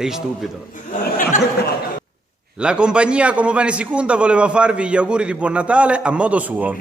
Sei stupido. La compagnia Come Pane Secunda voleva farvi gli auguri di buon Natale a modo suo.